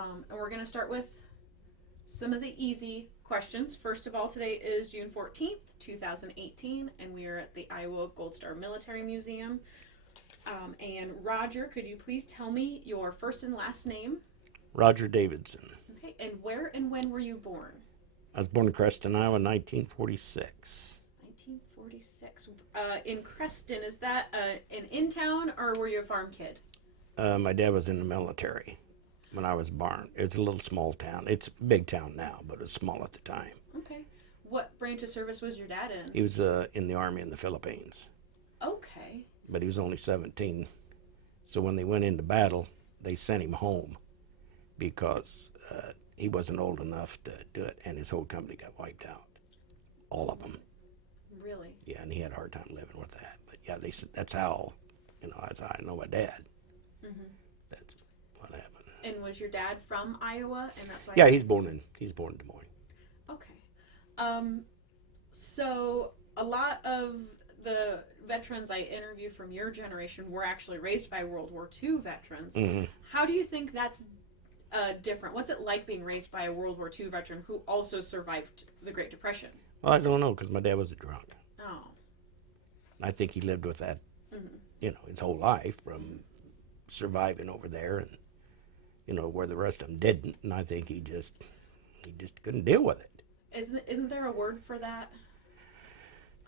And we're going to start with some of the easy questions. First of all, today is June 14th, 2018, and we are at the Iowa Gold Star Military Museum. And Roger, could you please tell me your first and last name? Roger Davidson. Okay, and where and when were you born? I was born in Creston, Iowa, 1946. 1946. In Creston, is that an in-town or were you a farm kid? My dad was in the military when I was born. It's a little small town. It's a big town now, but it was small at the time. Okay. What branch of service was your dad in? He was in the Army in the Philippines. Okay. But he was only 17. So when they went into battle, they sent him home because he wasn't old enough to do it, and his whole company got wiped out. All of them. Really? Yeah, and he had a hard time living with that. But yeah, that's how, that's how I know my dad. Mm-hmm. That's what happened. And was your dad from Iowa, and that's why? Yeah, he's born in Des Moines. Okay. So a lot of the veterans I interview from your generation were actually raised by World War II veterans. Mm-hmm. How do you think that's different? What's it like being raised by a World War II veteran who also survived the Great Depression? Well, I don't know, because my dad was a drunk. Oh. I think he lived with that, Mm-hmm. his whole life, from surviving over there, and where the rest of them didn't. And I think he just couldn't deal with it. Isn't there a word for that?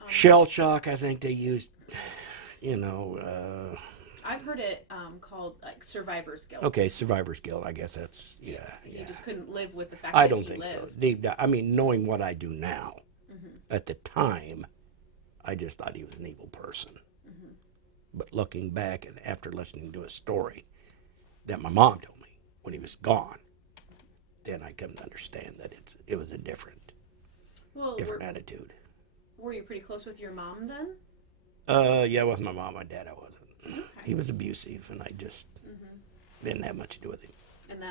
Shell shock, I think they used. I've heard it called like survivor's guilt. Okay, survivor's guilt. I guess that's yeah. He just couldn't live with the fact I that don't he think lived. so. Deep down, I mean, knowing what I do now, Mm-hmm. at the time, I just thought he was an evil person. Mm-hmm. But looking back and after listening to a story that my mom told me when he was gone, then I come to understand that it was a different attitude. Were you pretty close with your mom then? Yeah, with my mom. My dad, I wasn't. Okay. He was abusive, and I just didn't have much to do with him. And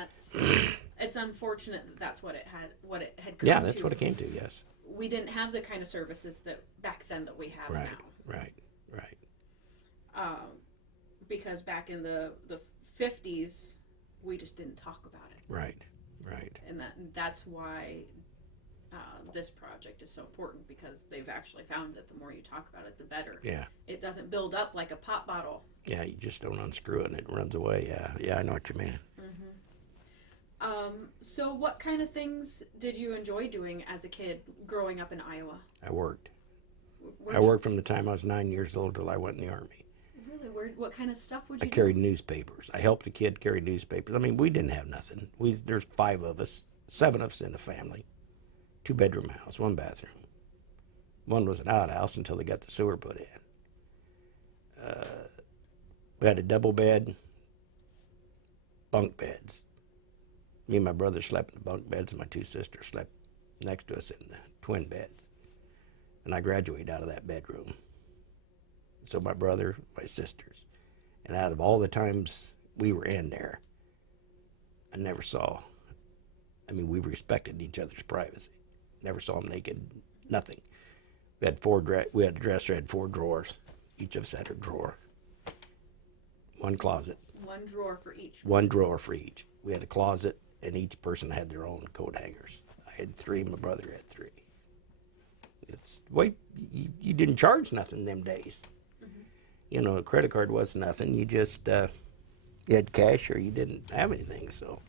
it's unfortunate that that's what it had come to. Yeah, that's what it came to. Yes. We didn't have the kind of services that back then that we have Right. now. Right. Because back in the 50s, we just didn't talk about it. Right. And that's why this project is so important, because they've actually found that the more you talk about it, the better. Yeah. It doesn't build up like a pop bottle. Yeah, you just don't unscrew it and it runs away. Yeah, I know what you mean. So what kind of things did you enjoy doing as a kid growing up in Iowa? I worked. I worked from the time I was 9 years old till I went in the Army. Really? What kind of stuff would you I do? carried newspapers. I helped a kid carry newspapers. I mean, we didn't have nothing. There's 5 of us, 7 of us in a family, 2-bedroom house, 1 bathroom. One was an outhouse until they got the sewer put in. We had a double bed, bunk beds. Me and my brother slept in the bunk beds, and my 2 sisters slept next to us in the twin beds. And I graduated out of that bedroom. So my brother, my sisters. And out of all the times we were in there, I never saw, we respected each other's privacy. Never saw them naked, nothing. We had a dresser, had 4 drawers. Each of us had a drawer. 1 closet. 1 drawer for each. 1 drawer for each. We had a closet, and each person had their own coat hangers. I had 3, my brother had 3. You didn't charge nothing them days. A credit card was nothing. You just you had cash or you didn't have anything. So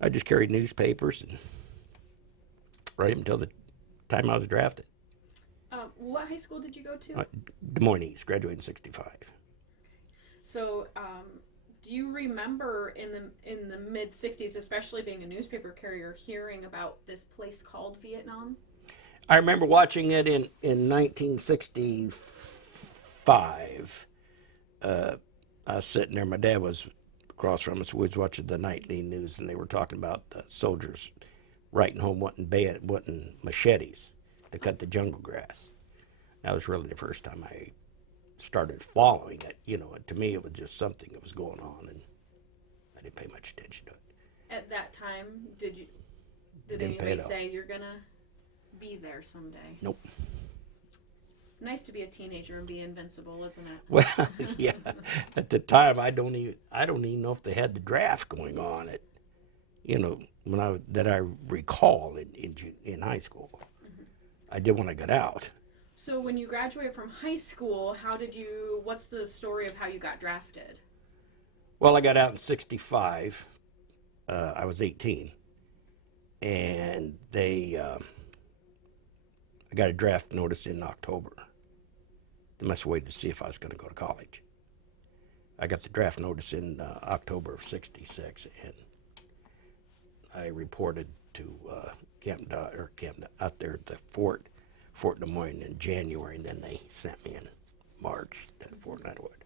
I just carried newspapers and right until the time I was drafted. What high school did you go to? Des Moines East, graduated in 65. So, do you remember in the mid 60s, especially being a newspaper carrier, hearing about this place called Vietnam? I remember watching it in 1965. I was sitting there. My dad was across from us. We was watching the nightly news, and they were talking about the soldiers writing home wanting machetes to cut the jungle grass. That was really the first time I started following it. To me, it was just something that was going on, and I didn't pay much attention to it. At that time, did Didn't pay anybody it say you're gonna be there someday? Nope. Nice to be a teenager and be invincible, isn't it? Well, yeah. At the time, I don't even know if they had the draft going on at that I recall in high school. I did when I got out. So when you graduated from high school, what's the story of how you got drafted? Well, I got out in 65. I was 18. And I got a draft notice in October. They must have waited to see if I was going to go to college. I got the draft notice in October of 66, and I reported to Camp out there at the Fort Des Moines in January, and then they sent me in March to Fort Leonard.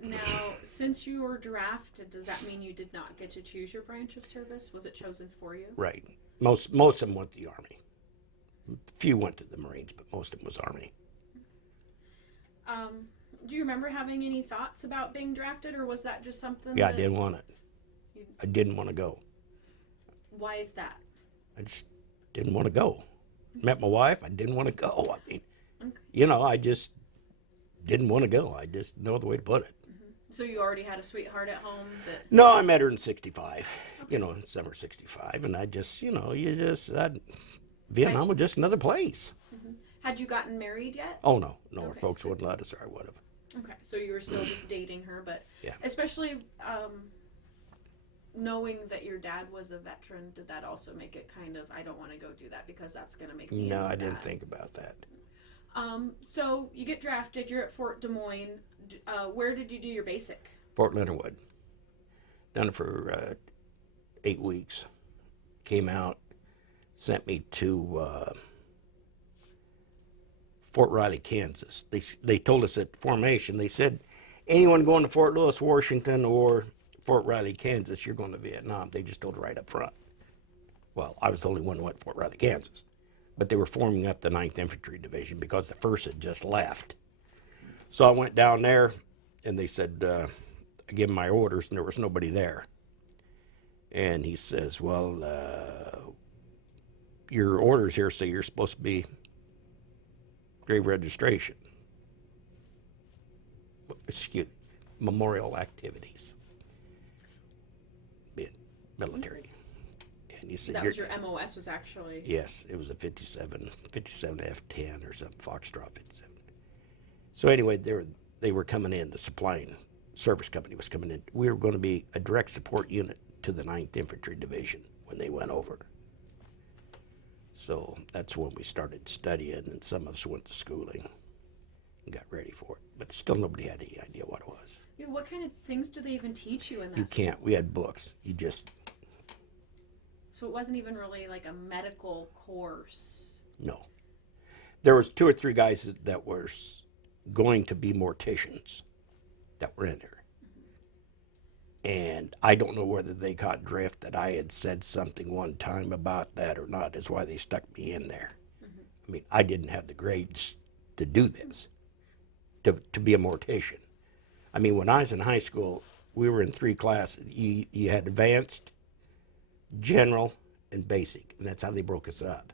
Now, since you were drafted, does that mean you did not get to choose your branch of service? Was it chosen for you? Right. Most of them went to the Army. Few went to the Marines, but most of them was Army. Do you remember having any thoughts about being drafted, or was that just something? Yeah, I didn't want it. I didn't want to go. Why is that? I just didn't want to go. Met my wife. I didn't want to go. I mean, okay. I just didn't want to go. I just know the way to put it. So you already had a sweetheart at home? No, I met her in 65. Okay. In summer 65, and I just, Vietnam was just another place. Mm-hmm. Had you gotten married yet? Oh no, our Okay, folks wouldn't let us, or I would have. Okay, so you were still just dating her, but yeah. Especially knowing that your dad was a veteran, did that also make it kind of, I don't want to go do that because that's going to make me No, into I didn't that. think about that. So you get drafted, you're at Fort Des Moines. Where did you do your basic? Fort Leonard Wood. Done it for 8 weeks. Came out, sent me to Fort Riley, Kansas. They told us at formation, they said, anyone going to Fort Lewis, Washington, or Fort Riley, Kansas, you're going to Vietnam. They just told right up front. Well, I was the only one who went to Fort Riley, Kansas. But they were forming up the 9th Infantry Division because the 1st had just left. So I went down there, and they said, I gave them my orders, and there was nobody there. And he says, well, your orders here say you're supposed to be grave registration. Memorial activities. Being military. And he said, that was your MOS was actually? Yes, it was a 57 F-10 or something, Foxtrot 57. So anyway, they were coming in, the supplying service company was coming in. We were going to be a direct support unit to the 9th Infantry Division when they went over. So that's when we started studying, and some of us went to schooling and got ready for it. But still nobody had any idea what it was. Yeah, what kind of things do they even teach you in that? You can't. We had books. So it wasn't even really like a medical course? No. There was 2 or 3 guys that were going to be morticians that were in there. And I don't know whether they caught drift that I had said something one time about that or not. That's why they stuck me in there. Mm-hmm. I mean, I didn't have the grades to do this, to be a mortician. I mean, when I was in high school, we were in 3 classes. You had advanced, general, and basic, and that's how they broke us up.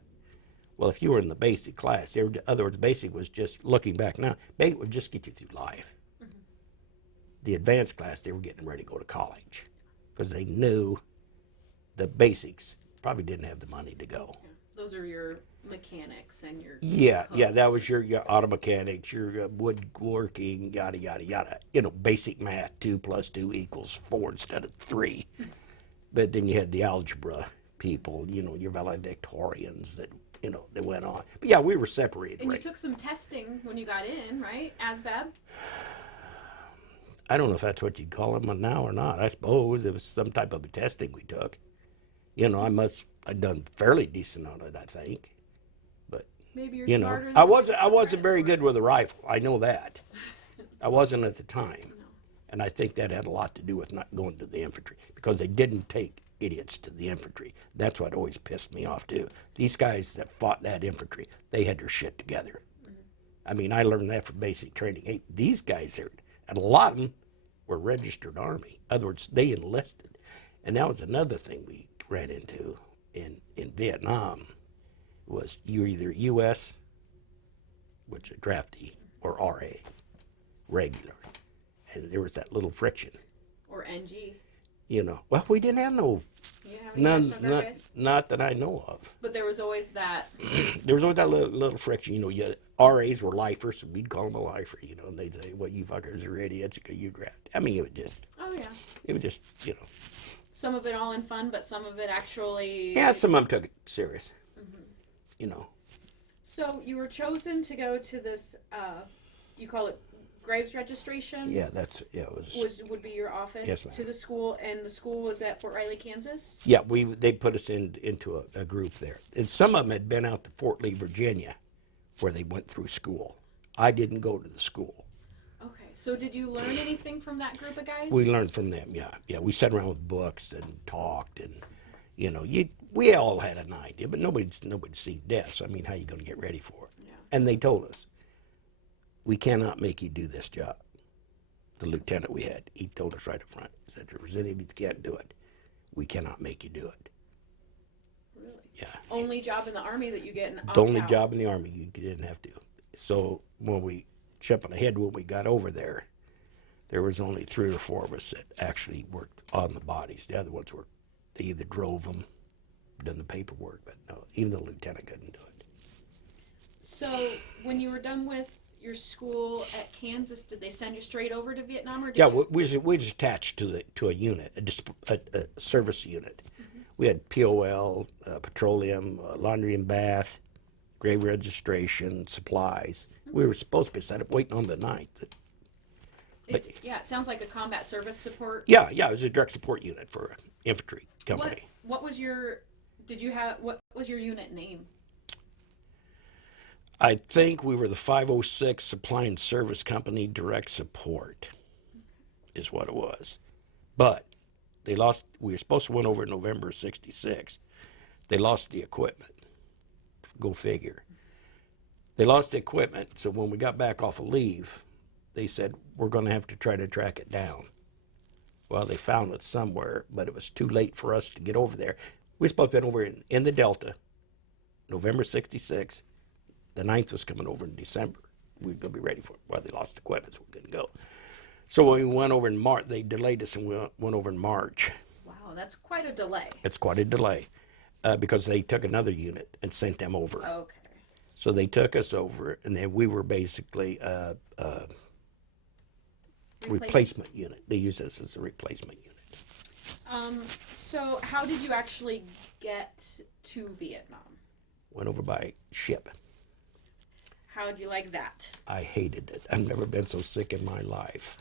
Well, if you were in the basic class, in other words, basic was just, looking back now, basic would just get you through life. The advanced class, they were getting ready to go to college because they knew the basics probably didn't have the money to go. Yeah. Those are your mechanics and your Yeah, that was your auto mechanics, your woodworking, yada, yada, yada. Basic math, 2 + 2 = 4 instead of 3. But then you had the algebra people, your valedictorians that, they went on. But yeah, we were separated. And right? you took some testing when you got in, right? ASVAB? I don't know if that's what you'd call them now or not. I suppose it was some type of a testing we took. I'd done fairly decent on it, I think. But maybe you're smarter than I wasn't very good with a rifle. I know that. I wasn't at the time. No. And I think that had a lot to do with not going to the infantry because they didn't take idiots to the infantry. That's what always pissed me off too. These guys that fought that infantry, they had their shit together. Mm-hmm. I mean, I learned that from basic training. Hey, these guys here, and a lot of them were registered Army. In other words, they enlisted. And that was another thing we ran into in Vietnam was you're either U.S., which is draftee, or RA, regular. And there was that little friction. Or NG. You know, well, we didn't have no, You didn't have any National Guard guys? not that I know of. But there was always that. There was always that little friction, you know. RAs were lifers, so we'd call them a lifer, you know, and they'd say, "Well, you fuckers are idiots, you grabbed." I mean, Oh yeah. it was just, you know. Some of it all in fun, but some of it actually. Yeah, some of them took it serious. You know. So you were chosen to go to this. You call it graves registration. Yeah, it was. Would be your office Yes, ma'am. to the school, and the school was at Fort Riley, Kansas. Yeah, they put us into a group there, and some of them had been out to Fort Lee, Virginia, where they went through school. I didn't go to the school. Okay, so did you learn anything from that group of guys? We learned from them. Yeah. We sat around with books and talked, and you know, we all had an idea, but nobody'd seen death. So, I mean, how are you going to get ready for it? Yeah. And they told us, we cannot make you do this job. The lieutenant we had, he told us right up front. He said, if there's any of you that can't do it, we cannot make you do it. Really? Yeah. Only job in the Army that you get an opt The only out. job in the Army you didn't have to. So when we jumping ahead, when we got over there was only 3 or 4 of us that actually worked on the bodies. The other ones they either drove them, done the paperwork, but no, even the lieutenant couldn't do it. So when you were done with your school at Kansas, did they send you straight over to Vietnam, or did Yeah, you? we was attached to a unit, a service unit. We had POL, petroleum, laundry and bath, grave registration, supplies. We were supposed to be set up waiting on the 9th. It sounds like a combat service support. Yeah, it was a direct support unit for an infantry company. What was your? What was your unit name? I think we were the 506 Supply and Service Company Direct Support, is what it was. But they lost. We were supposed to win over in November of '66. They lost the equipment. Go figure. They lost the equipment, so when we got back off of leave, they said, we're going to have to try to track it down. Well, they found it somewhere, but it was too late for us to get over there. We were supposed to be over in the Delta, November '66. The 9th was coming over in December. We were going to be ready for it. Well, they lost the equipment, so we couldn't go. So when we went over in March, they delayed us and we went over in March. Wow, that's quite a delay. It's quite a delay because they took another unit and sent them over. Okay. So they took us over, and then we were basically a replacement unit. They used us as a replacement unit. So how did you actually get to Vietnam? Went over by ship. How'd you like that? I hated it. I've never been so sick in my life.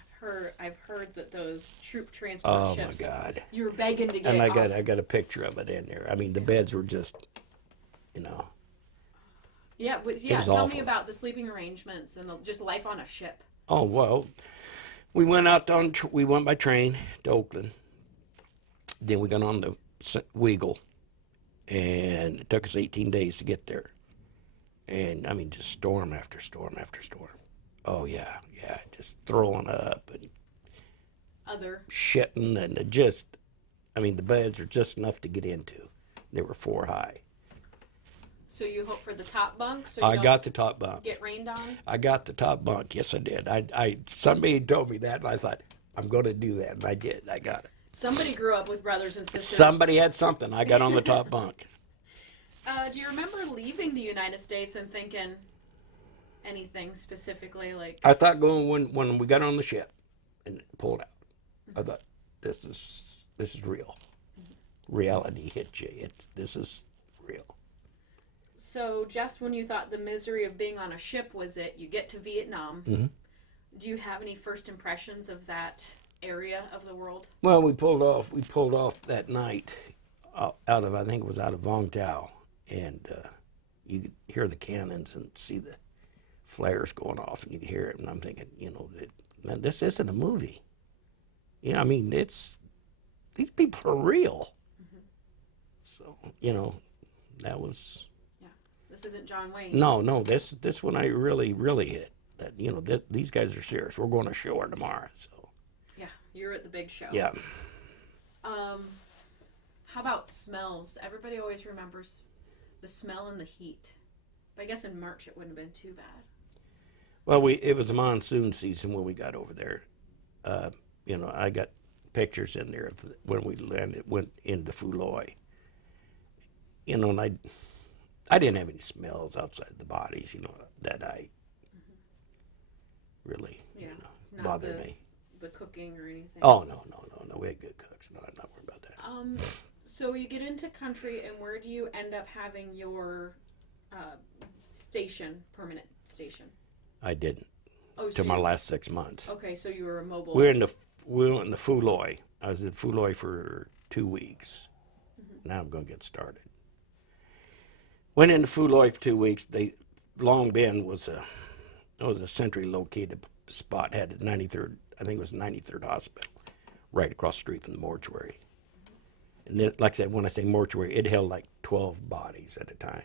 I've heard that those troop transport ships. Oh my God! You were begging to get And off. I got a picture of it in there. I mean, the beds were just, you know. Yeah, was tell awful. me about the sleeping arrangements and just life on a ship. Oh well, we went we went by train to Oakland. Then we got on the Weagle, and it took us 18 days to get there. And I mean, just storm after storm after storm. Oh yeah, just throwing up and shitting, and I mean, the beds are just enough to get into. They were 4 high. So you hope for the top bunk? So I got the top bunk. Get rained on? I got the top bunk. Yes, I did. Somebody told me that, and I thought, I'm going to do that, and I did. I got it. Somebody grew up with brothers and sisters. Somebody had something. I got on the top bunk. Do you remember leaving the United States and thinking anything specifically like? I thought going when we got on the ship and pulled out. I thought this is real. Reality hit you. This is real. So just when you thought the misery of being on a ship was it, you get to Vietnam. Mm-hmm. Do you have any first impressions of that area of the world? Well, we pulled off that night I think it was out of Vong Tau, and you could hear the cannons and see the flares going off, and you could hear it, and I'm thinking, man, this isn't a movie. I mean, these people are real. Mm-hmm. So, that was... Yeah, this isn't John Wayne. No, this one I really hit. That, these guys are serious. We're going ashore tomorrow, so... Yeah, you're at the big show. Yeah. How about smells? Everybody always remembers the smell and the heat. But I guess in March it wouldn't have been too bad. Well, it was a monsoon season when we got over there. I got pictures in there of when we landed, went into Fuloy. You know, and I didn't have any smells outside the bodies, you know, that I really, Not bothered me. the cooking or anything. Oh, no. We had good cooks. No, I'm not worried about that. So you get into country, and where do you end up having your permanent station? I didn't. Oh, To my last 6 months. Okay, so you were a mobile. We were in the Fuloy. I was in Fuloy for 2 weeks. Mm-hmm. Now I'm going to get started. Went into Fuloy for 2 weeks. Long Bend was a centrally located spot. Had a 93rd, I think it was 93rd Hospital, right across the street from the mortuary. And it, like I said, when I say mortuary, it held like 12 bodies at a time.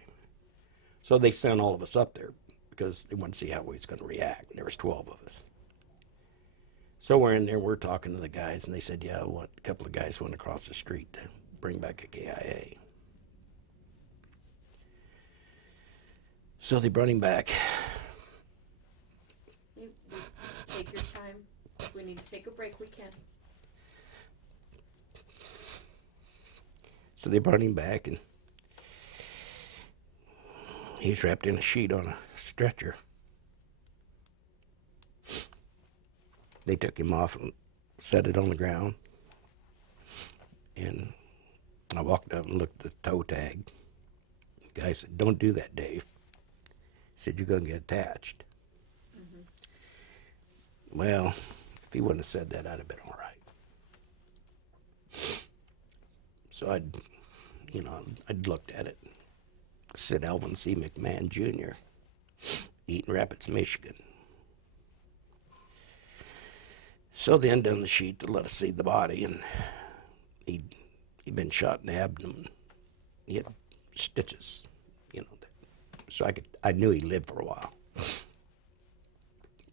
So they sent all of us up there because they wanted to see how we was going to react. There was 12 of us. So we're in there, we're talking to the guys, and they said, yeah, a couple of guys went across the street to bring back a KIA. So they brought him back. You take your time. If we need to take a break, we can. So they brought him back, and he's wrapped in a sheet on a stretcher. They took him off and set it on the ground. And I walked up and looked at the toe tag. The guy said, don't do that, Dave. He said, you're going to get attached. Mm-hmm. Well, if he wouldn't have said that, I'd have been all right. So I'd looked at it. It said Alvin C. McMahon Jr., Eaton Rapids, Michigan. So they undone the sheet to let us see the body, and he'd been shot in the abdomen. He had stitches, So I knew he lived for a while.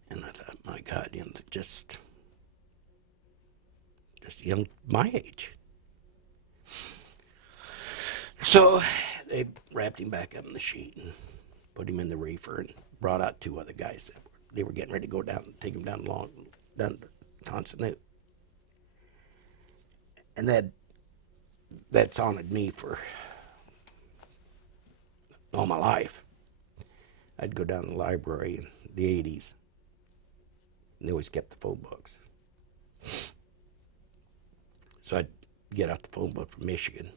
And I thought, my God, just young, my age. So they wrapped him back up in the sheet and put him in the reefer and brought out 2 other guys that they were getting ready to go down and take him down to Tonsanute. And that's haunted me for all my life. I'd go down to the library in the 80s, and they always kept the phone books. So I'd get out the phone book from Michigan,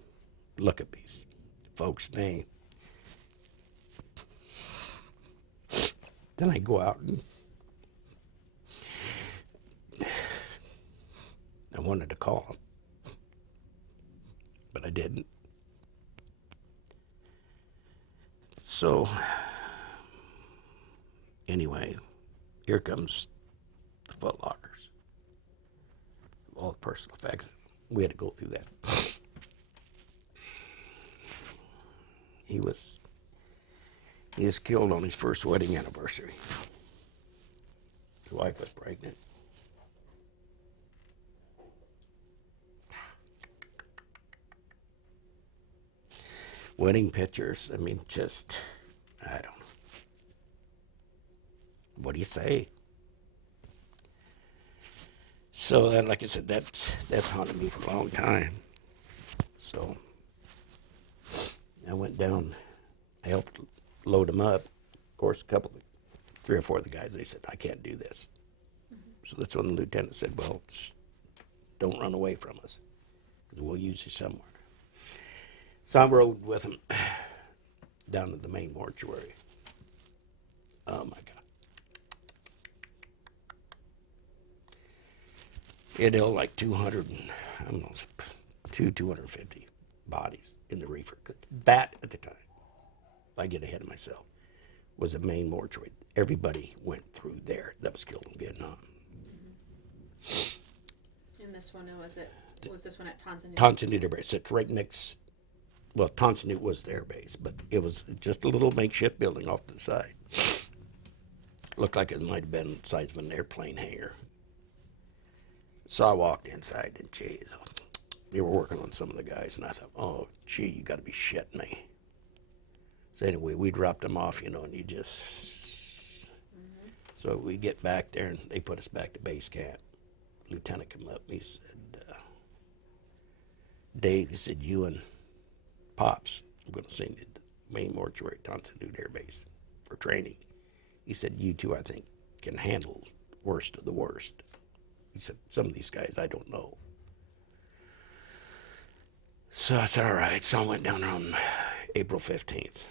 look at these folks' names. Then I'd go out and I wanted to call them, but I didn't. So, anyway, here comes the foot lockers. All the personal effects. We had to go through that. He was killed on his first wedding anniversary. His wife was pregnant. Wedding pictures, I don't know. What do you say? So that, like I said, that's haunted me for a long time. So I went down, I helped load them up. Of course, 3 or 4 of the guys, they said, I can't do this. Mm-hmm. So that's when the lieutenant said, well, don't run away from us, because we'll use you somewhere. So I rode with him down to the main mortuary. Oh, my God. It held like 250 bodies in the reefer. That, at the time, if I get ahead of myself, was a main mortuary. Everybody went through there that was killed in Vietnam. And this one, was this one at Tonsanute? Tonsanute Air Base. It's right next. Well, Tonsanute was their base, but it was just a little makeshift building off to the side. Looked like it might have been the size of an airplane hangar. So I walked inside, and geez, they were working on some of the guys, and I thought, oh, gee, you got to be shitting me. So anyway, we dropped them off, and you just... Mm-hmm. So we get back there, and they put us back to base camp. Lieutenant came up, and he said, Dave, he said, you and Pops, I'm going to send you to the main mortuary at Johnson Newt Air Base for training. He said, you two, I think, can handle worst of the worst. He said, some of these guys I don't know. So I said, all right. So I went down there on April 15th.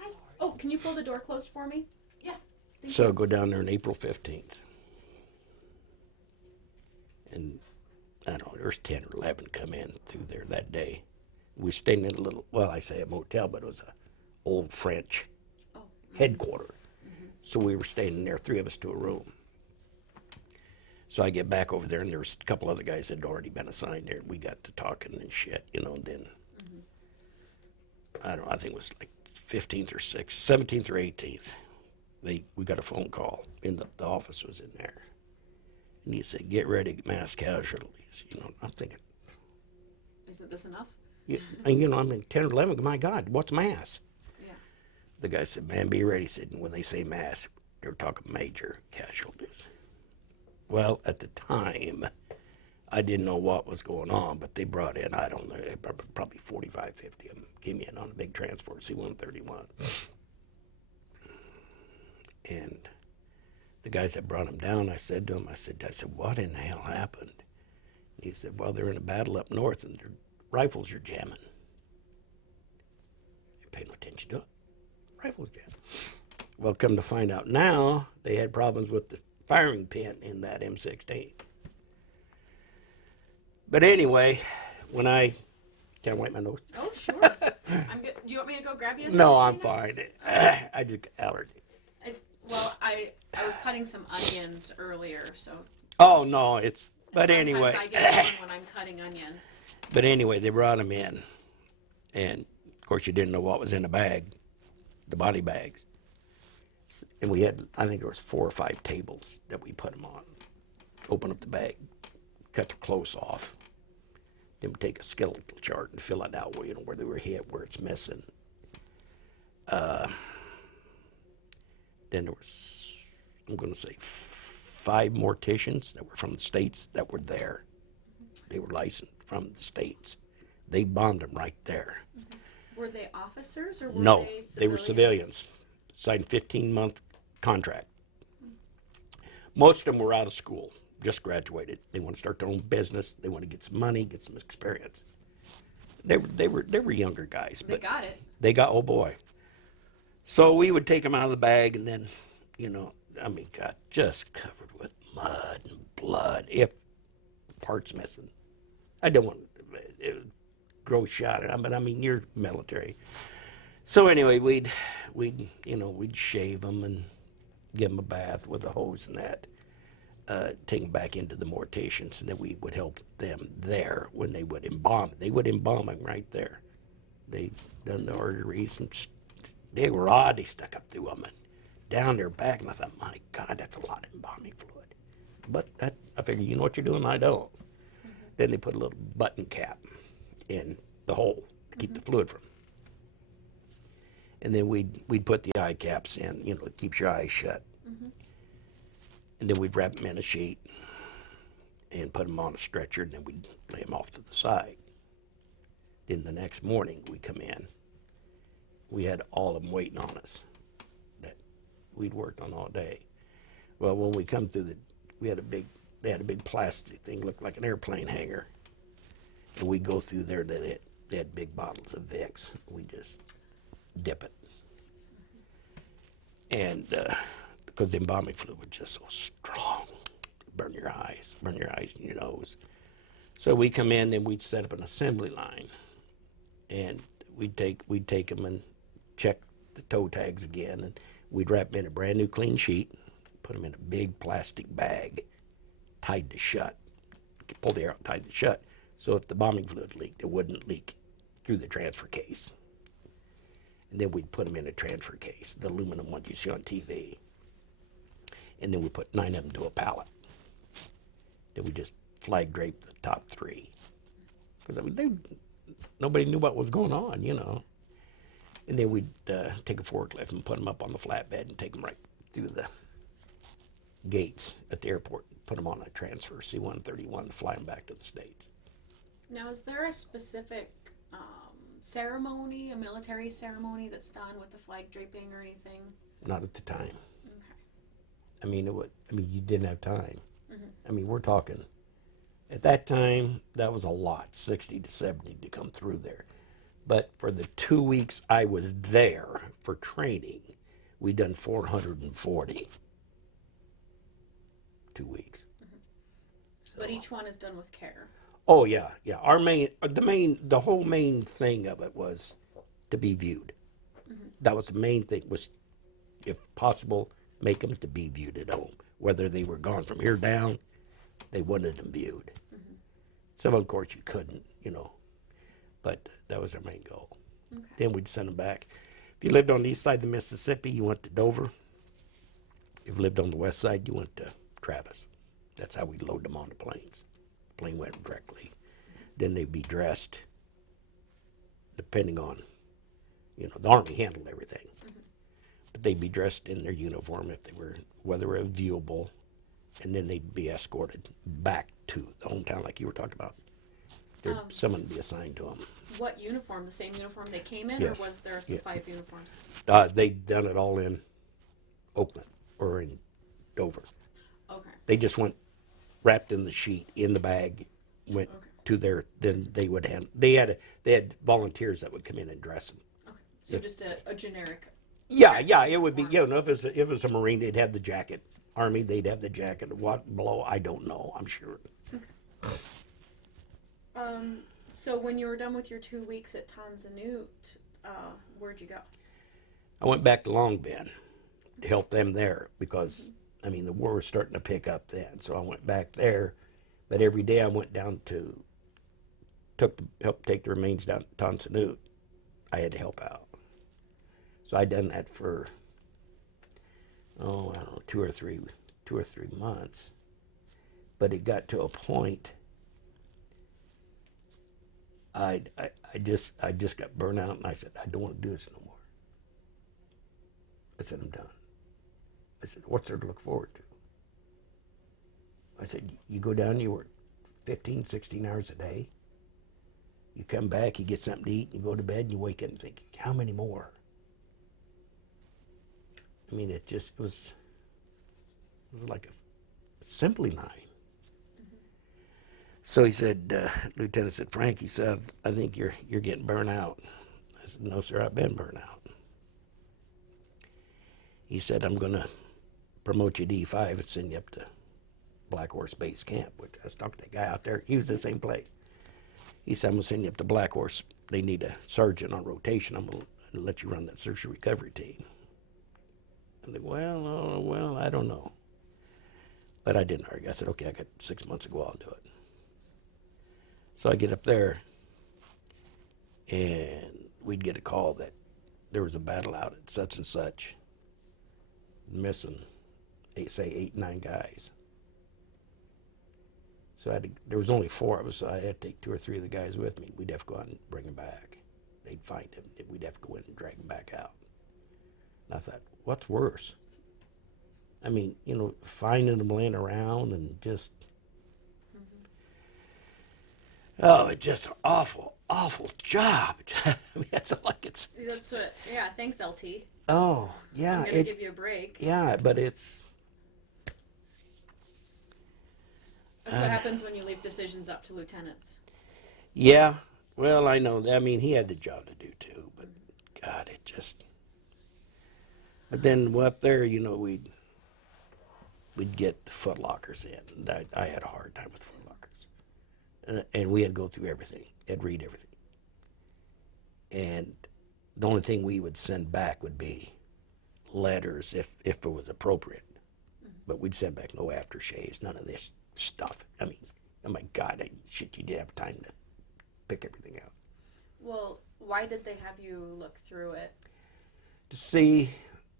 Hi. Oh, can you pull the door closed for me? Yeah. So I go down there on April 15th. And I don't know, there's 10 or 11 come in through there that day. We stayed in a little, well, I say a motel, but it was a old French headquarters. Mm-hmm. So we were staying in there, 3 of us to a room. So I get back over there, and there was a couple other guys that had already been assigned there. We got to talking and shit, you know, and then, I don't know, I think it was like 15th or 6th, 17th or 18th. We got a phone call, and the office was in there. And he said, get ready, mass casualties. You know, I'm thinking, isn't this enough? and, you know, I'm in 10 or 11, my God, what's mass? Yeah. The guy said, man, be ready. He said, when they say mass, they're talking major casualties. Well, at the time, I didn't know what was going on, but they brought in, I don't know, probably 45, 50 of them came in on a big transport, C-131. And the guys that brought them down, I said to him, I said, what in the hell happened? He said, well, they're in a battle up north, and their rifles are jamming. You're paying no attention to it. Rifles jamming. Well, come to find out now, they had problems with the firing pin in that M16. But anyway, when I can't wipe my nose. Oh, sure. I'm good. Do you want me to go grab you? No, I'm fine. I just got allergy. Well, I was cutting some onions earlier, so. Oh no, it's. But sometimes anyway. I get one when I'm cutting onions. But anyway, they brought them in, and of course you didn't know what was in the bag, the body bags. And we had, I think there was 4 or 5 tables that we put them on. Open up the bag, cut the close off. Then we take a skeletal chart and fill it out where, you know, where they were hit, where it's missing. Then there was, I'm going to say, 5 morticians that were from the States that were there. They were licensed from the States. They bombed them right there. Were they officers or were No, they civilians? they were civilians. Signed 15-month contract. Most of them were out of school, just graduated. They want to start their own business. They want to get some money, get some experience. They were younger guys. They got it. They got, oh boy. So we would take them out of the bag, and then, you know, I mean, God, just covered with mud and blood. If parts missing, I don't want to gross shot at them, but I mean, you're military. So anyway, we'd shave them and give them a bath with a hose and that. Take them back into the morticians, and then we would help them there when they would embalm. They would embalm them right there. They done the arteries and big rod they stuck up through them and down their back, and I thought, my God, that's a lot of embalming fluid. But that, I figured, you know what you're doing, I don't. Then they put a little button cap in the hole to keep the fluid from. And then we'd put the eye caps in, you know, it keeps your eyes shut. And then we'd wrap them in a sheet and put them on a stretcher, and then we'd lay them off to the side. Then the next morning we come in, we had all of them waiting on us that we'd worked on all day. Well, when we come through they had a big plastic thing, looked like an airplane hangar. And we go through there, they had big bottles of Vicks. We just dip it. And because the embalming fluid was just so strong, burn your eyes and your nose. So we come in and we'd set up an assembly line, and we'd take them and check the toe tags again, and we'd wrap them in a brand new clean sheet, put them in a big plastic bag, tied to shut, pull the air out, tied to shut. So if the bombing fluid leaked, it wouldn't leak through the transfer case. And then we'd put them in a transfer case, the aluminum ones you see on TV. And then we put 9 of them to a pallet. Then we just flag drape the top 3. Because I mean, nobody knew what was going on, you know. And then we'd take a forklift and put them up on the flatbed and take them right through the gates at the airport, put them on a transfer C-131, fly them back to the States. Now, is there a specific ceremony, a military ceremony that's done with the flag draping or anything? Not at the time. Okay. I mean, you didn't have time. Mm-hmm. I mean, we're talking, at that time, that was a lot, 60 to 70 to come through there. But for the 2 weeks I was there for training, we done 440. 2 weeks. Mm-hmm. So. But each one is done with care. Oh yeah. The whole main thing of it was to be viewed. Mm-hmm. That was the main thing, was, if possible, make them to be viewed at home. Whether they were gone from here down, they wanted them viewed. Mm-hmm. Some, of course, you couldn't, but that was our main goal. Okay. Then we'd send them back. If you lived on the east side of the Mississippi, you went to Dover. If you lived on the west side, you went to Travis. That's how we'd load them on the planes. The plane went directly. Then they'd be dressed, depending on, the Army handled everything. Mm-hmm. But they'd be dressed in their uniform if they were, whether it was viewable, and then they'd be escorted back to the hometown like you were talking about. Someone would be assigned to them. What uniform? The same uniform they came in, Yes. or was there some 5 uniforms? They'd done it all in Oakland or in Dover. Okay. They just went wrapped in the sheet, in the bag, went to their, then they would hand, they had volunteers that would come in and dress them. Okay. So just a generic. Yeah, it would be, if it was a Marine, they'd have the jacket. Army, they'd have the jacket. What below, I don't know, I'm sure. Okay. So when you were done with your 2 weeks at Tanzanite, where'd you go? I went back to Long Bend to help them there because, the war was starting to pick up then. So I went back there, but every day I went down to, help take the remains down to Tanzanite. I had to help out. So I done that for, I don't know, 2 or 3 months. But it got to a point, I just got burnt out, and I said, I don't want to do this no more. I said, I'm done. I said, what's there to look forward to? I said, you go down, you work 15, 16 hours a day. You come back, you get something to eat, you go to bed, and you wake up and think, how many more? It was like a simply line. Mm-hmm. So he said, Lieutenant said, Frank, he said, I think you're getting burnt out. I said, no, sir, I've been burnt out. He said, I'm going to promote you to E5 and send you up to Black Horse Base Camp, which I was talking to that guy out there. He was the same place. He said, I'm going to send you up to Black Horse. They need a sergeant on rotation. I'm going to let you run that search and recovery team. I'm like, well, I don't know. But I didn't argue. I said, okay, I got 6 months ago, I'll do it. So I get up there, and we'd get a call that there was a battle out at such and such, missing, say 8, 9 guys. So there was only 4 of us, so I had to take 2 or 3 of the guys with me. We'd have to go out and bring them back. They'd find him. We'd have to go in and drag him back out. And I thought, what's worse? Finding them laying around and just, it's just an awful, awful job. That's all I could say. That's what, yeah, thanks, LT. Oh, yeah. I'm going to give you a break. Yeah, but it's... That's what happens when you leave decisions up to lieutenants. Yeah, well, I know. He had the job to do too, but God, it just... But then up there, we'd get foot lockers in. I had a hard time with foot lockers. And we had to go through everything. Had to read everything. And the only thing we would send back would be letters if it was appropriate. Mm-hmm. But we'd send back no aftershaves, none of this stuff. Oh my God, you didn't have time to pick everything out. Well, why did they have you look through it? To see,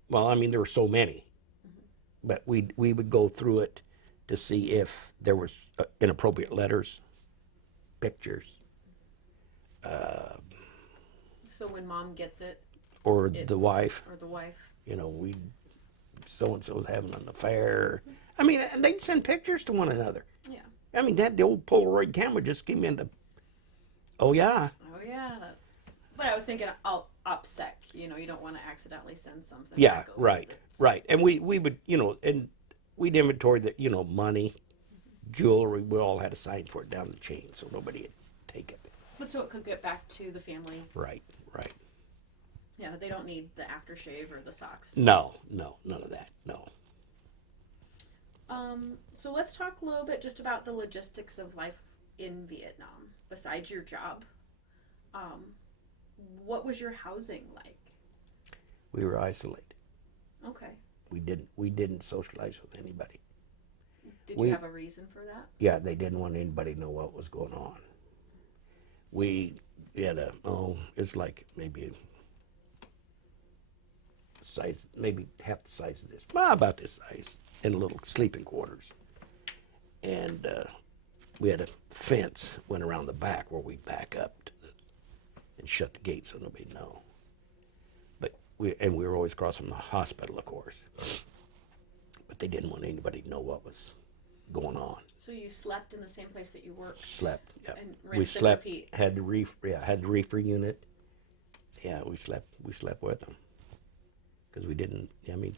there were so many. Mm-hmm. But we would go through it to see if there was inappropriate letters, pictures. So when mom gets it, or the wife, so-and-so's having an affair. And they'd send pictures to one another. Yeah. The old Polaroid camera just came into Oh yeah, Oh yeah. But I was thinking upsec. You know, you don't want to accidentally send something. yeah, Back over right, that's- right. And we would, and we'd inventory the, money, jewelry. We all had a sign for it down the chain, so nobody would take it. But so it could get back to the family. Right, right. Yeah, they don't need the aftershave or the socks. No, none of that. No. So let's talk a little bit just about the logistics of life in Vietnam. Besides your job, what was your housing like? We were isolated. Okay. We didn't socialize with anybody. Did you have a reason for that? Yeah, they didn't want anybody to know what was going on. We had it's like maybe size, maybe half the size of this, about this size, in little sleeping quarters. And we had a fence went around the back where we back up and shut the gate so nobody would know. But we were always across from the hospital, of course. But they didn't want anybody to know what was going on. So you slept in the same place that you worked? Slept, yeah. And We rinse and slept, repeat. had the reefer unit. Yeah, we slept with them. Because we didn't,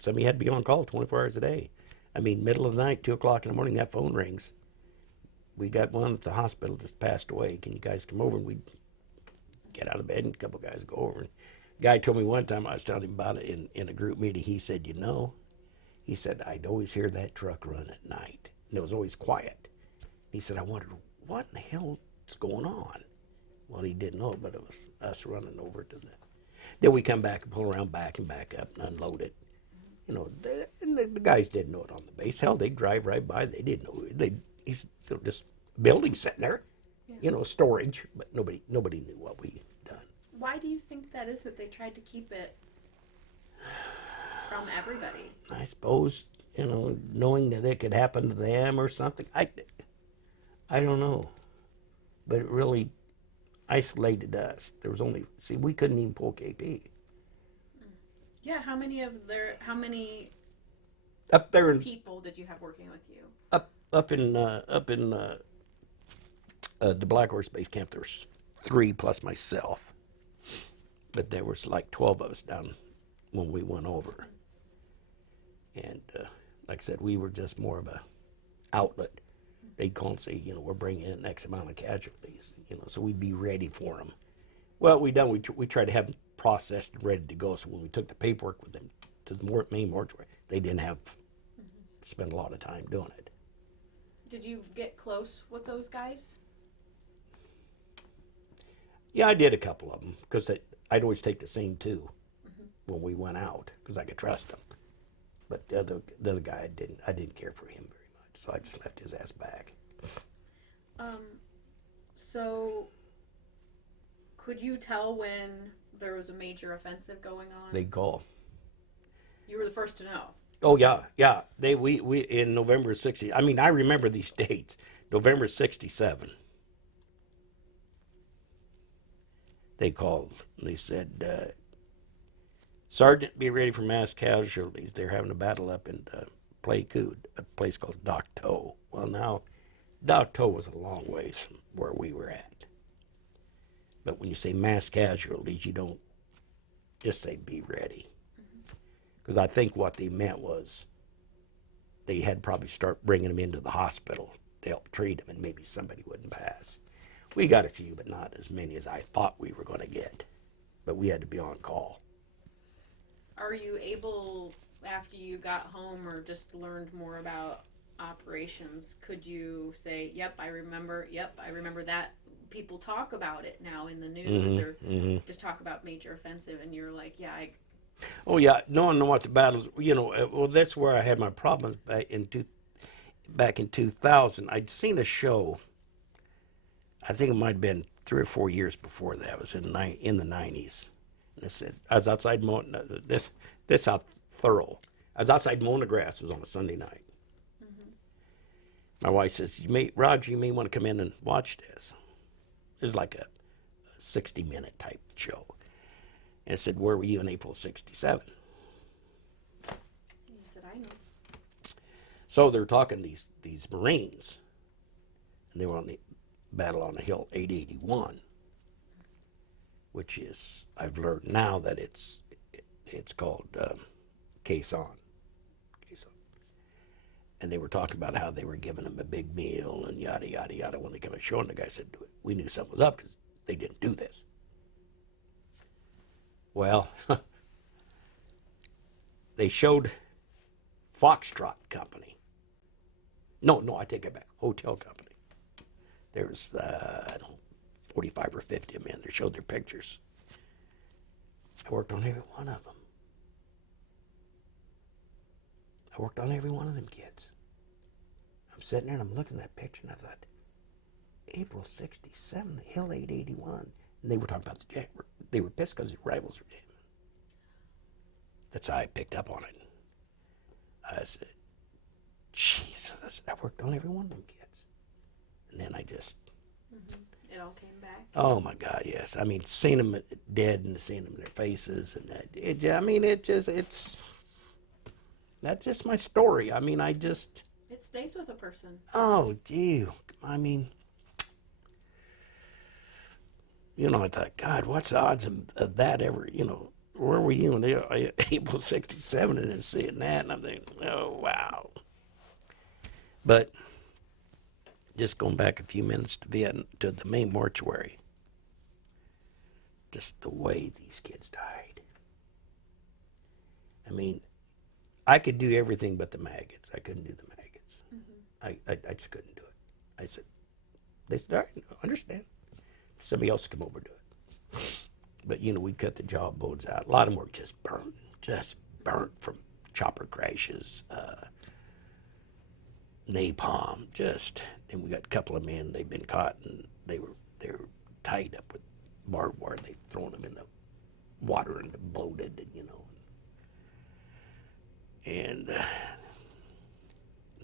somebody had to be on call 24 hours a day. Middle of the night, 2 o'clock in the morning, that phone rings. We got one at the hospital just passed away. Can you guys come over? And we'd get out of bed and a couple guys go over. And guy told me one time, I was telling him about it in a group meeting, he said, he said, I'd always hear that truck run at night. And it was always quiet. He said, I wondered, what in the hell is going on? Well, he didn't know, but it was us running over to the... Then we come back and pull around back and back up and unload it. The guys didn't know it on the base. Hell, they'd drive right by. They didn't know. He's just building sitting there, storage. But nobody knew what we done. Why do you think that is that they tried to keep it from everybody? I suppose, knowing that it could happen to them or something. I don't know. But it really isolated us. There was we couldn't even pull KP. Yeah, how many Up there in people did you have working with you? up in the Black Horse Base Camp, there was 3 plus myself. But there was like 12 of us down when we went over. And like I said, we were just more of a outlet. They'd call and say, we're bringing in X amount of casualties, so we'd be ready for them. Well, we tried to have them processed and ready to go. So when we took the paperwork with them to the main mortuary, they didn't have to spend a lot of time doing it. Did you get close with those guys? Yeah, I did a couple of them because I'd always take the same 2 when we went out because I could trust them. But the other guy, I didn't care for him very much, so I just left his ass back. So could you tell when there was a major offensive going on? They'd call. You were the first to know. Oh yeah. We in November of '60. I remember these dates. November '67. They called and they said, Sergeant, be ready for mass casualties. They're having a battle up in Pleikud, a place called Dak To. Well, now, Dak To was a long ways from where we were at. But when you say mass casualties, you don't just say be ready. Because I think what they meant was they had probably start bringing them into the hospital to help treat them, and maybe somebody wouldn't pass. We got a few, but not as many as I thought we were going to get. But we had to be on call. Are you able, after you got home or just learned more about operations, could you say, yep, I remember that? People talk about it now in the news or just talk about major offensive, and you're like, yeah, Oh, yeah, knowing what the battles, well, that's where I had my problems back in 2000. I'd seen a show, I think it might have been 3 or 4 years before that. It was in the 90s. And it said, I was outside mowing, this how thorough. I was outside mowing the grass. It was on a Sunday night. My wife says, Roger, you may want to come in and watch this. It was like a 60-minute type show. And I said, where were you in April of '67? you said, I know. So they're talking these Marines, and they were on the battle on the hill 881. which is, I've learned now that it's called caisson. And they were talking about how they were giving them a big meal and yada, yada, yada. When they came ashore, and the guy said, we knew something was up because they didn't do this. Well, they showed Foxtrot Company. No, I take it back. Hotel Company. There's, 45 or 50 of them in. They showed their pictures. I worked on every one of them. I worked on every one of them kids. I'm sitting there and I'm looking at that picture and I thought, April 67, Hill 881. And they were talking about they were pissed because the rivals were jamming. That's how I picked up on it. I said, Jesus, I worked on every one of them kids. And then I just... It all came back. Oh my God, yes. I mean, seeing them dead and seeing them in their faces. And that's just my story. I mean, It stays with a person. oh, gee. I mean, I thought, God, what's the odds of that ever, where were you in April 67 and then seeing that? And I'm thinking, oh, wow. But just going back a few minutes to the main mortuary, just the way these kids died. I mean, I could do everything but the maggots. I couldn't do the maggots. I just couldn't do it. I said, all right, I understand. Somebody else come over and do it. But, we cut the jawbones out. A lot of them were just burnt from chopper crashes, napalm, and we got a couple of men, they've been caught, and they were tied up with barbed wire. They'd thrown them in the water and bloated, and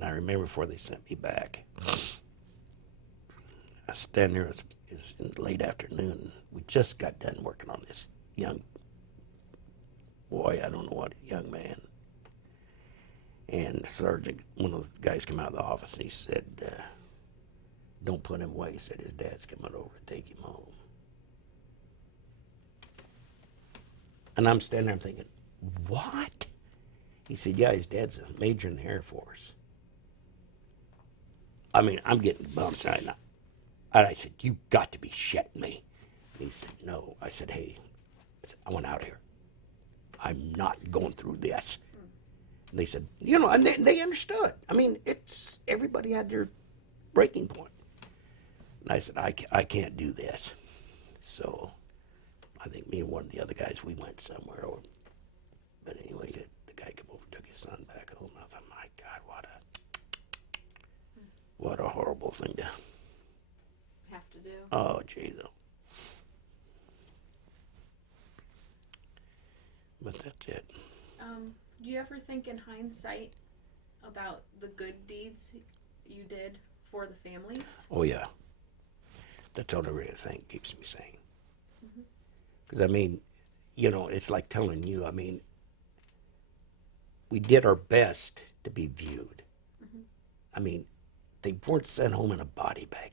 I remember before they sent me back, I was standing there, it was in the late afternoon. We just got done working on this young boy, I don't know what, young man. And the sergeant, one of the guys came out of the office and he said, don't put him away. He said his dad's coming over to take him home. And I'm standing there, I'm thinking, what? He said, yeah, his dad's a major in the Air Force. I mean, I'm getting bumps. And I said, you got to be shitting me. And he said, no. I said, hey, I want out of here. I'm not going through this. And they said, and they understood. I mean, everybody had their breaking point. And I said, I can't do this. So I think me and one of the other guys, we went somewhere. But anyway, the guy came over, took his son back home. I thought, my God, what a horrible thing to have to do. Oh, gee, though. But that's it. Do you ever think in hindsight about the good deeds you did for the families? Oh, yeah. That's all I really think keeps me sane. Because, I mean, it's like telling you, I mean, we did our best to be viewed. I mean, they weren't sent home in a body bag.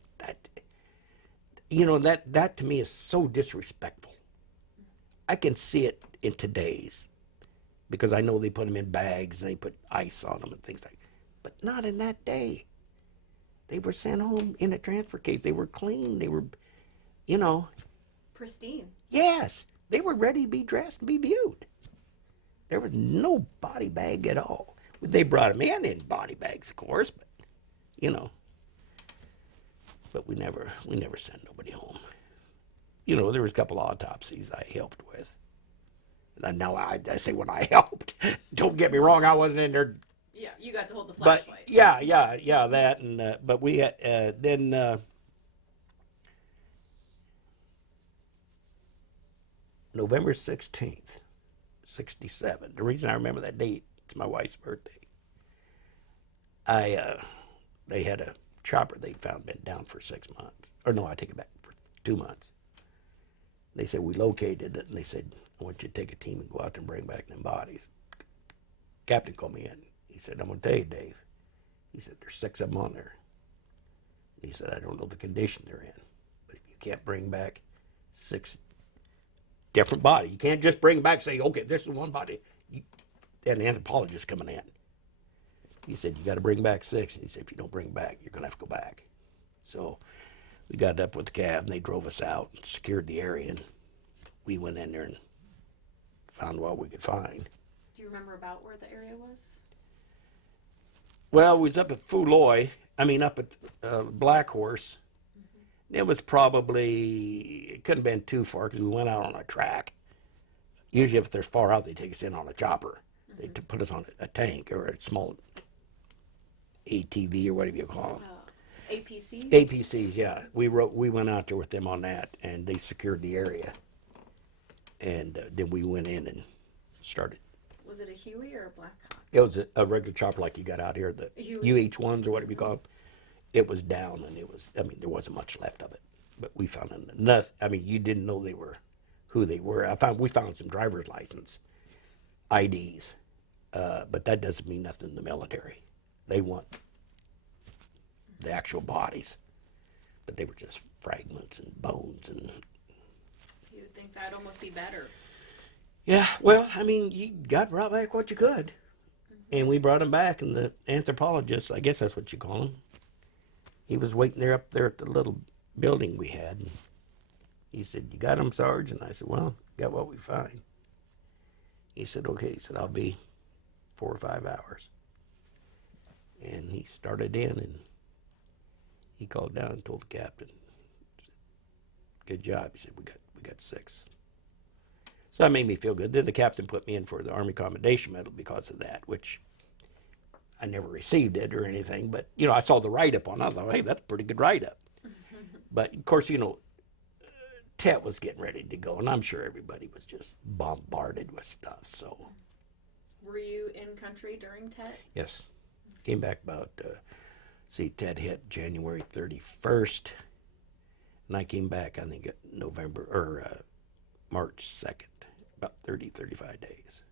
That to me is so disrespectful. I can see it in today's, because I know they put them in bags and they put ice on them and things like that. But not in that day. They were sent home in a transfer case. They were clean. They were, pristine. Yes. They were ready to be dressed and be viewed. There was no body bag at all. They brought them in body bags, of course, but, But we never sent nobody home. There was a couple autopsies I helped with. And now I say when I helped, don't get me wrong, I wasn't in there. Yeah, you got to hold the But flashlight. yeah, that and but we had then November 16th, 67. The reason I remember that date, it's my wife's birthday. They had a chopper they found been down for 6 months. Or no, I take it back, for 2 months. They said, we located it, and they said, I want you to take a team and go out there and bring back them bodies. Captain called me in. He said, I'm going to tell you, Dave. He said, there's 6 of them on there. He said, I don't know the condition they're in, but if you can't bring back 6 different body. You can't just bring back and say, okay, this is one body. And the anthropologist coming in. He said, you got to bring back 6. And he said, if you don't bring back, you're going to have to go back. So we got up with the cab, and they drove us out and secured the area. And we went in there and found what we could find. Do you remember about where the area was? Well, we was up at up at Black Horse. It was probably, it couldn't have been too far because we went out on a track. Usually if they're far out, they take us in on a chopper. They put us on a tank or a small ATV or whatever you call them. APC? APCs, yeah. We went out there with them on that, and they secured the area. And then we went in and started. Was it a Huey or a Black Hawk? It was a regular chopper like you got out here, the Huey. UH-1s or whatever you call them. It was down, and there wasn't much left of it. But we found enough. You didn't know who they were. We found some driver's license, IDs, but that doesn't mean nothing in the military. They want the actual bodies, but they were just fragments and bones. And you would think that'd almost be better. Yeah, well, you got brought back what you could, and we brought him back, and the anthropologist, I guess that's what you call him, he was waiting there up there at the little building we had. And he said, you got him, Sarge? And I said, well, got what we find. He said, okay. He said, I'll be 4 or 5 hours. And he started in, and he called down and told the captain, good job. He said, we got 6. So that made me feel good. Then the captain put me in for the Army Commendation Medal because of that, which I never received it or anything. But, I saw the write-up on it. I thought, hey, that's a pretty good write-up. But, of course, Tet was getting ready to go, and I'm sure everybody was just bombarded with stuff. So, were you in country during Tet? Yes. Came back about, Tet hit January 31st, and I came back, I think, March 2nd, about 35 days.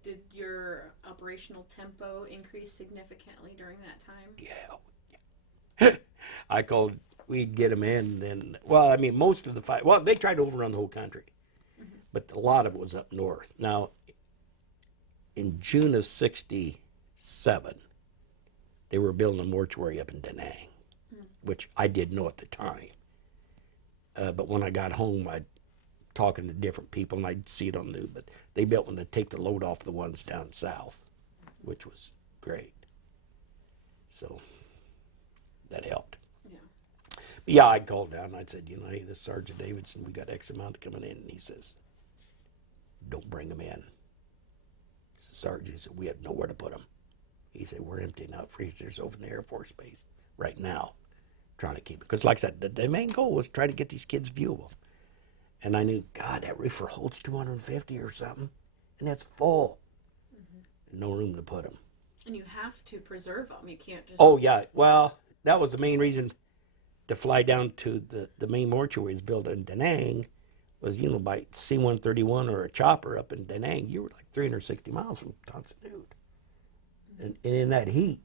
Did your operational tempo increase significantly during that time? Yeah. We'd get them in, and most of the fight. Well, they tried to overrun the whole country, but a lot of it was up north. Now, in June of '67, they were building a mortuary up in Da Nang, which I didn't know at the time. But when I got home, I'd talking to different people, and I'd see it on the news. But they built one to take the load off the ones down south, which was great. So that helped. Yeah, I'd called down and I'd said, hey, this Sergeant Davidson, we got X amount coming in. And he says, don't bring them in. He said, Sergeant, he said, we have nowhere to put them. He said, we're emptying out freezers over in the Air Force Base right now, trying to keep it. Because like I said, the main goal was try to get these kids viewable. And I knew, God, that reefer holds 250 or something, and that's full. No room to put them. And you have to preserve them. You can't just... Oh, yeah. Well, that was the main reason to fly down to the main mortuary is built in Da Nang was, by C-131 or a chopper up in Da Nang, you were like 360 miles from Tan Son Nhut. And in that heat,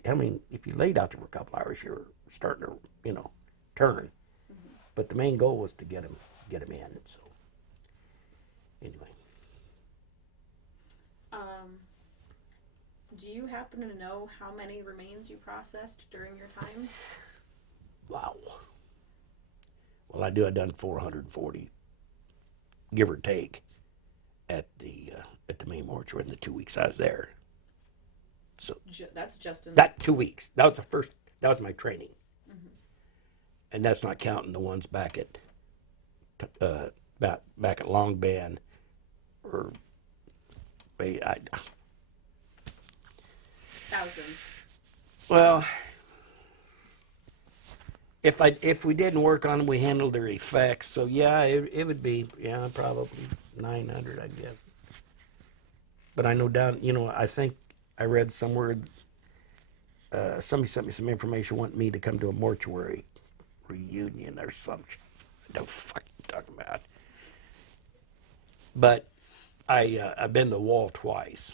if you laid out there for a couple hours, you were starting to, turn. But the main goal was to get them in. And so, anyway. Do you happen to know how many remains you processed during your time? Wow. Well, I've done 440, give or take, at the main mortuary in the 2 weeks I was there. So that's just in that 2 weeks. That was my training, and that's not counting the ones back at Long Bend or thousands. Well, if we didn't work on them, we handled their effects. So yeah, it would be probably 900, I guess. But I know I think I read somewhere somebody sent me some information wanting me to come to a mortuary reunion or something. I don't fucking talking about. But I've been to the wall twice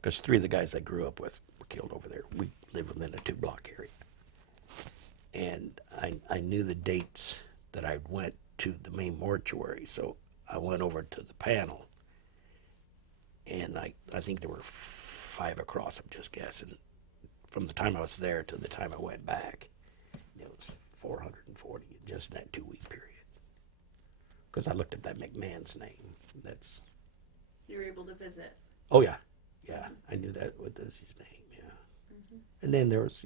because 3 of the guys I grew up with were killed over there. We lived within a 2-block area. And I knew the dates that I went to the main mortuary, so I went over to the panel, and I think there were 5 across, I'm just guessing, from the time I was there to the time I went back. It was 440 just in that 2-week period. Because I looked at that McMahon's name. That's. You were able to visit. Oh yeah, yeah. I knew that. What is his name? Yeah. And then there was,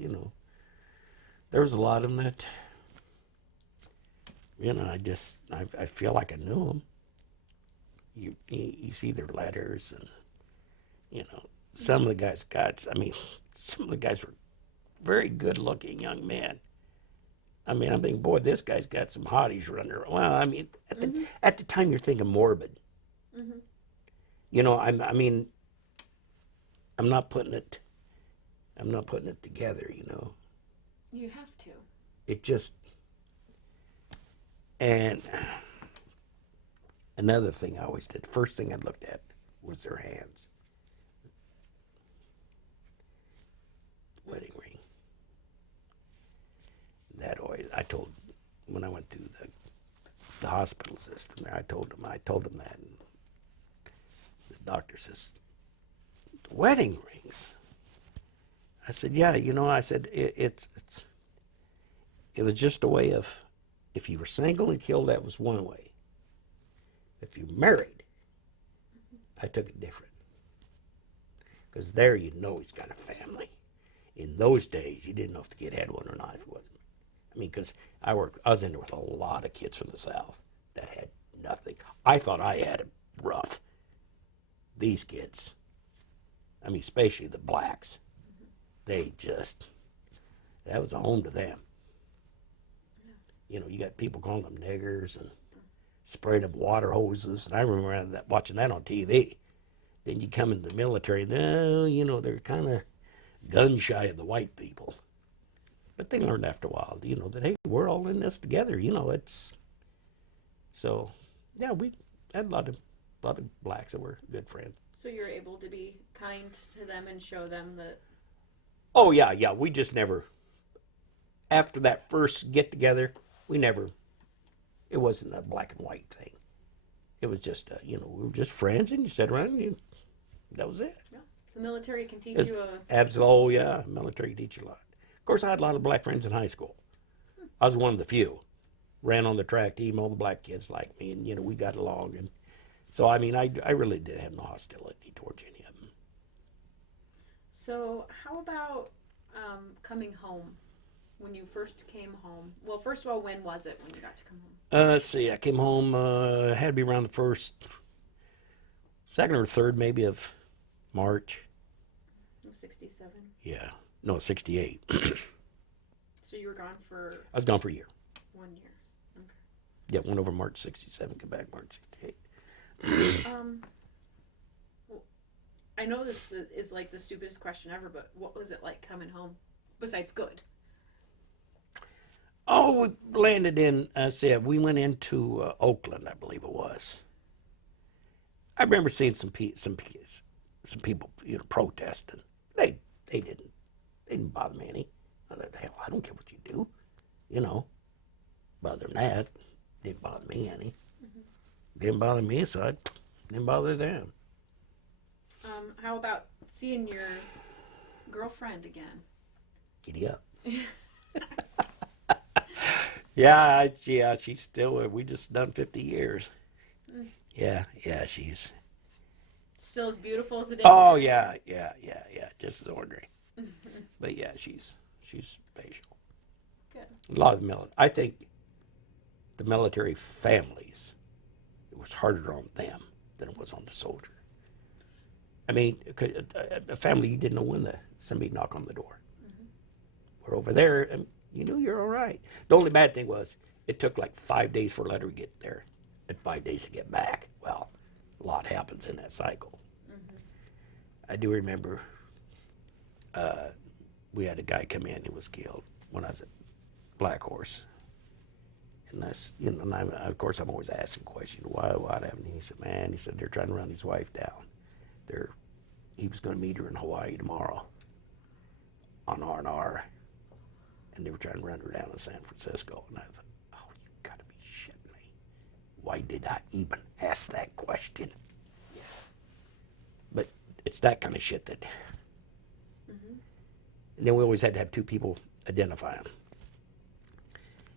there was a lot of them that, I feel like I knew them. You see their letters, and some of the guys some of the guys were very good-looking young men. I'm thinking, boy, this guy's got some hotties running around. Well, at the time you're thinking morbid. I'm not putting it together, You have to. It just, and another thing I always did, first thing I looked at was their hands. Wedding ring. That always, when I went through the hospital system there, I told them that. And the doctor says, wedding rings? I said, yeah, I said, it was just a way of, if you were single and killed, that was one way. If you married, I took it different. Because there he's got a family. In those days, you didn't know if the kid had one or not if it wasn't. Because I was in there with a lot of kids from the South that had nothing. I thought I had it rough. These kids, especially the blacks, that was a home to them. You got people calling them niggers and spraying up water hoses. And I remember watching that on TV. Then you come into the military, and they're kind of gun shy of the white people. But they learned after a while, that, hey, we're all in this together, it's. So, yeah, we had a lot of blacks that were good friends. So you're able to be kind to them and show them that. Oh, yeah, we just never, after that first get-together, it wasn't a black and white thing. It was just, we were just friends, and you sat around, and that was it. Yeah. The military can teach you a. Absolutely, yeah, military can teach you a lot. Of course, I had a lot of black friends in high school. I was one of the few. Ran on the track team, all the black kids liked me, and, we got along. And so, I really did have no hostility towards any of them. So, how about coming home? When you first came home? Well, first of all, when was it when you got to come home? Let's see, I came home, had to be around the second or third maybe of March. 67? Yeah. No, 68. So you were gone for. I was gone for a year. 1 year. Okay. Yeah, went over March 67, come back March 68. Well, I know this is like the stupidest question ever, but what was it like coming home? Besides good. Oh, we landed in, we went into Oakland, I believe it was. I remember seeing some people, protesting. They didn't bother me any. I thought, hell, I don't care what you do, But other than that, didn't bother me any. Didn't bother me, so I didn't bother them. How about seeing your girlfriend again? Giddy up. Yeah, she's still, we just done 50 years. Yeah, she's. Still as beautiful as the day. Oh, yeah, just as ordinary. But yeah, she's special. Good. A lot of I think the military families, it was harder on them than it was on the soldier. A family you didn't know when somebody knock on the door. We're over there, and you knew you're all right. The only bad thing was it took like 5 days for a letter to get there and 5 days to get back. Well, a lot happens in that cycle. I do remember we had a guy come in who was killed when I was at Black Horse. And that's, of course, I'm always asking questions, what happened? He said, they're trying to run his wife down. He was going to meet her in Hawaii tomorrow on R&R. And they were trying to run her down in San Francisco. And I thought, oh, you got to be shitting me. why did I even ask that question? But it's that kind of shit that. Mm-hmm. And then we always had to have two people identify them.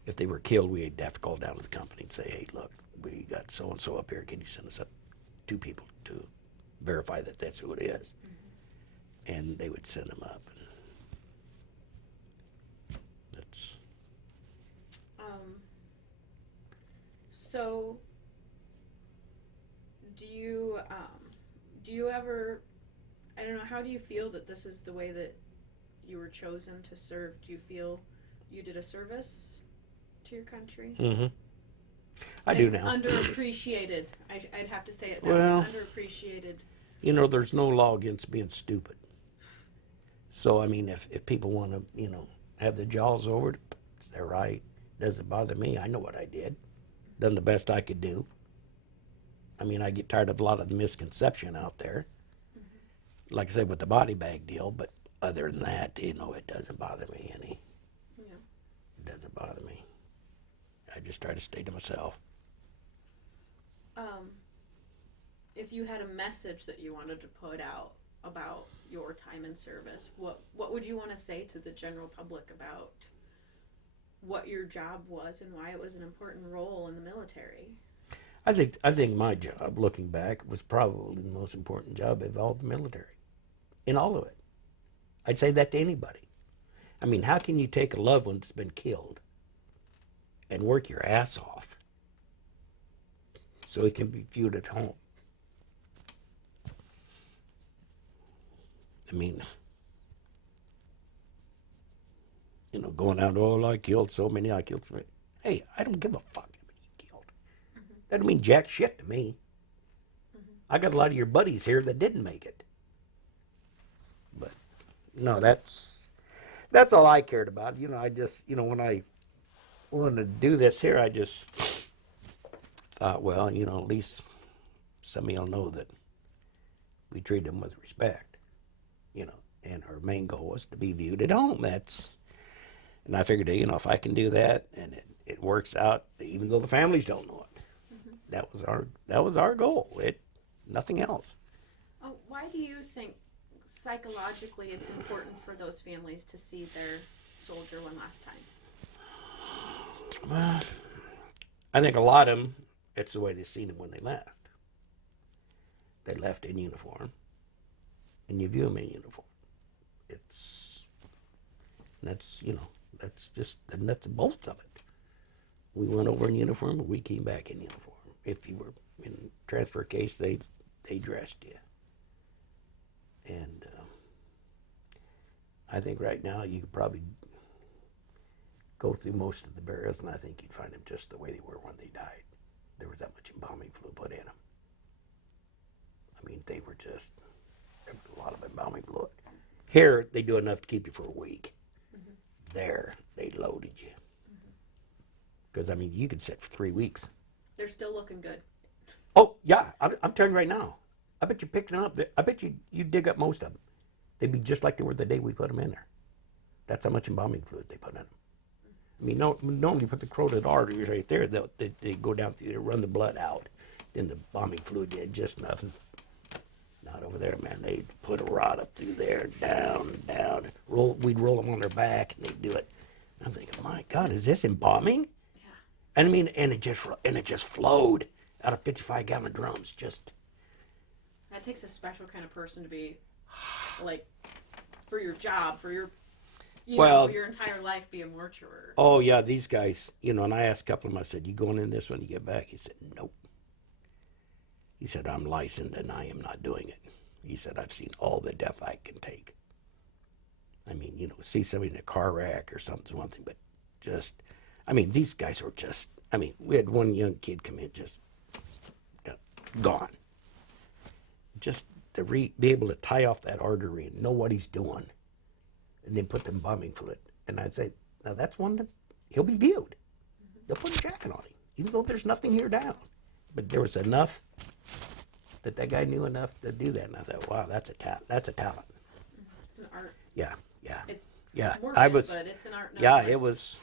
If they were killed, we'd have to call down to the company and say, hey, look, we got so-and-so up here. Can you send us up two people to verify that that's who it is? Mm-hmm. And they would send them up. That's... So, do you ever, I don't know, how do you feel that this is the way that you were chosen to serve? Do you feel you did a service to your country? Mm-hmm. I do now. Underappreciated. I'd have to say it that well, way. Underappreciated. You know, there's no law against being stupid. So, I mean, if people want to, you know, have the jaws over it, it's their right. Doesn't bother me. I know what I did. Done the best I could do. I mean, I get tired of a lot of the misconception out there. Mm-hmm. Like I said, with the body bag deal, but other than that, you know, it doesn't bother me any. Yeah. It doesn't bother me. I just try to stay to myself. If you had a message that you wanted to put out about your time in service, what would you want to say to the general public about what your job was and why it was an important role in the military? I think my job, looking back, was probably the most important job of all the military, in all of it. I'd say that to anybody. I mean, how can you take a loved one that's been killed and work your ass off so he can be viewed at home? I mean, you know, going out, oh, I killed so many. Hey, I don't give a fuck how many you killed. Mm-hmm. That don't mean jack shit to me. Mm-hmm. I got a lot of your buddies here that didn't make it. But, no, that's all I cared about. You know, I just, you know, when I wanted to do this here, I just thought, well, you know, at least some of y'all know that we treat them with respect. You know, and our main goal was to be viewed at home. And I figured, you know, if I can do that and it works out, even though the families don't know it, mm-hmm. that was our goal. Nothing else. Oh, why do you think psychologically it's important for those families to see their soldier one last time? Well, I think a lot of them, it's the way they seen them when they left. They left in uniform. And you view them in uniform. That's the nuts and bolts of it. We went over in uniform, but we came back in uniform. If you were in transfer case, they dressed you. And I think right now you could probably go through most of the burials, and I think you'd find them just the way they were when they died. There was that much embalming fluid put in them. I mean, they were just... There was a lot of embalming fluid. Here, they do enough to keep you for a week. Mm-hmm. There, they loaded you. Because, I mean, you could sit for 3 weeks. They're still looking good. Oh, yeah. I'm telling you right now. I bet you picked them up. I bet you dig up most of them. They'd be just like they were the day we put them in there. That's how much embalming fluid they put in them. I mean, normally you put the carotid arteries right there. They go down through there, run the blood out. Then the embalming fluid did just nothing. Not over there, man. They'd put a rod up through there, down. We'd roll them on their back, and they'd do it. And I'm thinking, my God, is this embalming? Yeah. And I mean, and it just flowed out of 55-gallon drums. Just. That takes a special kind of person to be, like, for your job, for your, your entire life, be a mortuary. Oh yeah, these guys, you know. And I asked a couple of them. I said, "You going in this when you get back?" He said, "Nope." He said, "I'm licensed and I am not doing it." He said, "I've seen all the death I can take." I mean, you know, see somebody in a car wreck or something's one thing, but just, I mean, these guys were just, I mean, we had one young kid come in just gone. Just to be able to tie off that artery and know what he's doing and then put the embalming fluid. And I'd say, now that's one that he'll be viewed. They'll put a jacket on him, even though there's nothing here down. But there was enough that guy knew enough to do that, and I thought, wow, that's a talent. It's an art. Yeah. It's morbid, but it's an art. Yeah, it was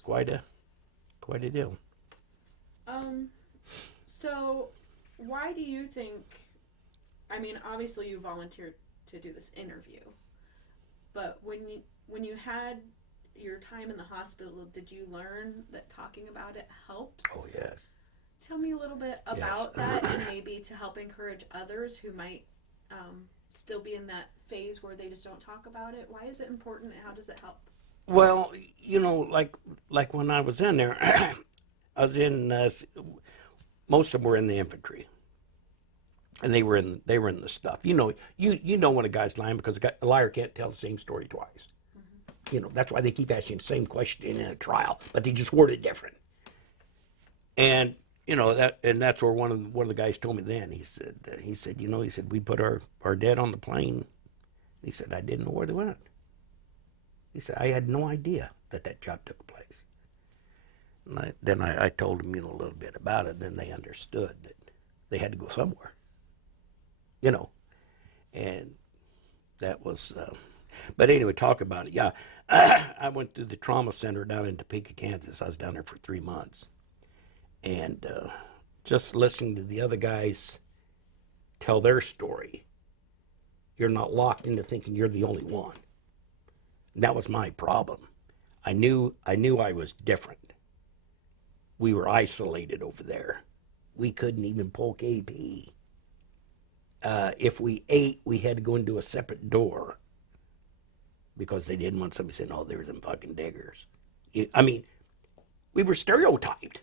quite a deal. So, why do you think? I mean, obviously you volunteered to do this interview, but when you had your time in the hospital, did you learn that talking about it helps? Oh, yes. Tell me a little bit about that, and maybe to help encourage others who might still be in that phase where they just don't talk about it. Why is it important, and how does it help? Well, like when I was in there, I was in. Most of them were in the infantry, and they were in the stuff. You know when a guy's lying because a liar can't tell the same story twice. That's why they keep asking the same question in a trial, but they just word it different. And that's where one of the guys told me then. He said we put our dead on the plane. He said I didn't know where they went. He said I had no idea that job took place. And then I told them a little bit about it. Then they understood that they had to go somewhere. And that was. But anyway, talk about it. Yeah, I went to the trauma center down in Topeka, Kansas. I was down there for 3 months. And just listening to the other guys tell their story, you're not locked into thinking you're the only one. And that was my problem. I knew I was different. We were isolated over there. We couldn't even pull KP. If we ate, we had to go into a separate door because they didn't want somebody saying, "Oh, there's some fucking diggers." We were stereotyped.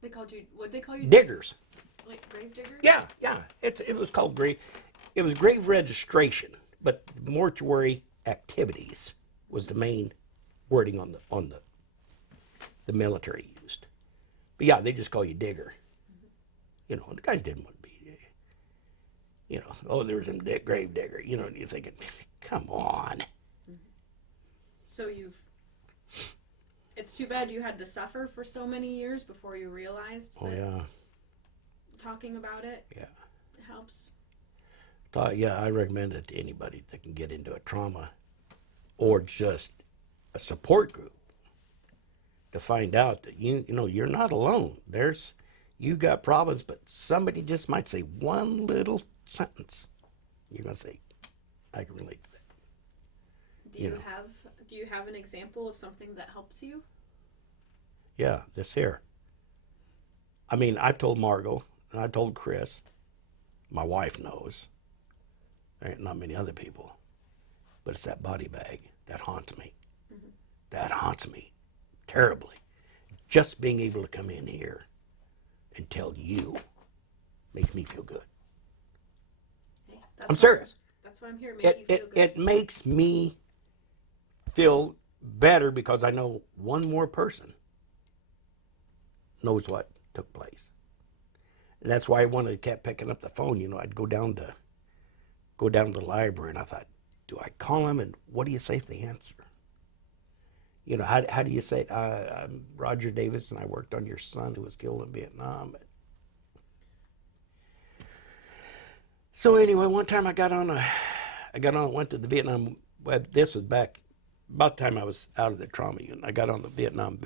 They called you. What they call you? Diggers. Like grave diggers? Yeah. It was called grave. It was grave registration, but mortuary activities was the main wording on the military used. But yeah, they just call you digger. And the guys didn't want to be. Oh, there's some grave digger. And you're thinking, come on. So it's too bad you had to suffer for so many years before you realized that talking about it helps. I recommend it to anybody that can get into a trauma or just a support group to find out that you're not alone. You got problems, but somebody just might say one little sentence. You're gonna say, I can relate to that. Do you have an example of something that helps you? Yeah, this here. I've told Margot and I've told Chris. My wife knows. There ain't not many other people. But it's that body bag that haunts me. Mm-hmm. That haunts me terribly. Just being able to come in here and tell you makes me feel good. Hey, I'm serious. That's why I'm here, make you feel good. It makes me feel better because I know one more person knows what took place. And that's why I kept picking up the phone. I'd go down to the library, and I thought, do I call him, and what do you say if they answer? How do you say, I'm Roger Davidson, I worked on your son who was killed in Vietnam. So anyway, one time went to the Vietnam, this was back, about the time I was out of the trauma unit. I got on the Vietnam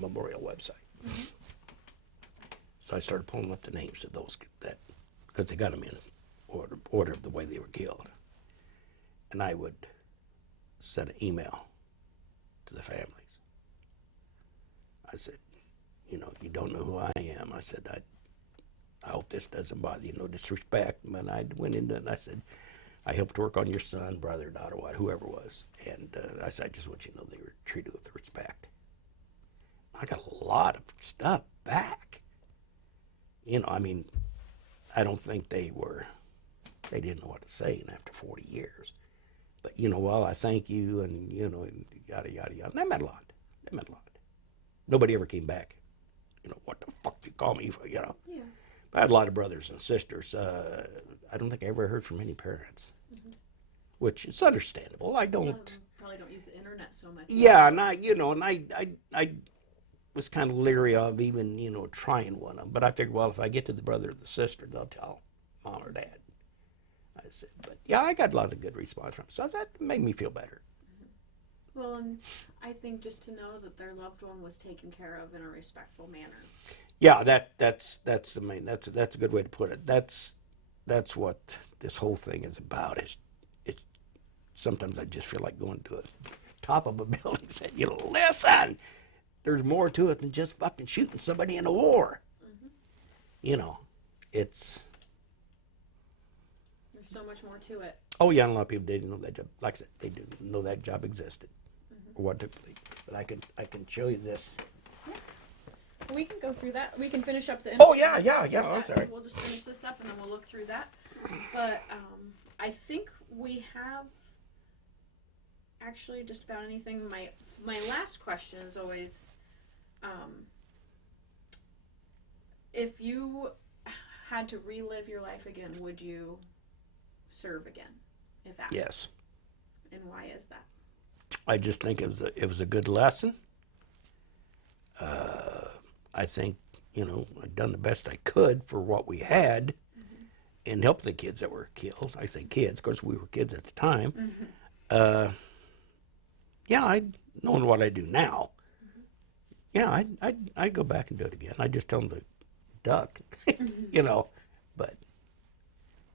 Memorial website. Mm-hmm. So I started pulling up the names of those because they got them in order of the way they were killed. And I would send an email to the families. I said, you don't know who I am. I said, I hope this doesn't bother you, no disrespect. But I went into it and I said, I helped work on your son, brother, daughter, whoever it was. And I said, I just want you to know they were treated with respect. I got a lot of stuff back. I don't think they didn't know what to say after 40 years. But, I thank you and, yada, yada, yada. And that meant a lot. Nobody ever came back. What the fuck you call me for, Yeah. But I had a lot of brothers and sisters. I don't think I ever heard from any parents, which is understandable. I don't. Probably don't use the internet so much. Yeah, and I was kind of leery of even, trying one of them. But I figured, well, if I get to the brother or the sister, they'll tell mom or dad. I said, but yeah, I got a lot of good response from it. So that made me feel better. Well, and I think just to know that their loved one was taken care of in a respectful manner. Yeah, that's the main. That's a good way to put it. That's what this whole thing is about. It's sometimes I just feel like going to the top of a building and saying, listen, there's more to it than just fucking shooting somebody in a war. Mm-hmm. It's. There's so much more to it. Oh yeah, and a lot of people didn't know that job. Like I said, they didn't know that job existed or what took place. But I can show you this. We can go through that. We can finish up the. Oh yeah. I'm sorry. We'll just finish this up and then we'll look through that. But I think we have actually just about anything. My last question is always, if you had to relive your life again, would you serve again, if asked? Yes. And why is that? I just think it was a good lesson. I think, I'd done the best I could for what we had and helped the kids that were killed. I say kids, of course we were kids at the time. Knowing what I do now, I'd go back and do it again. I just tell them to duck, but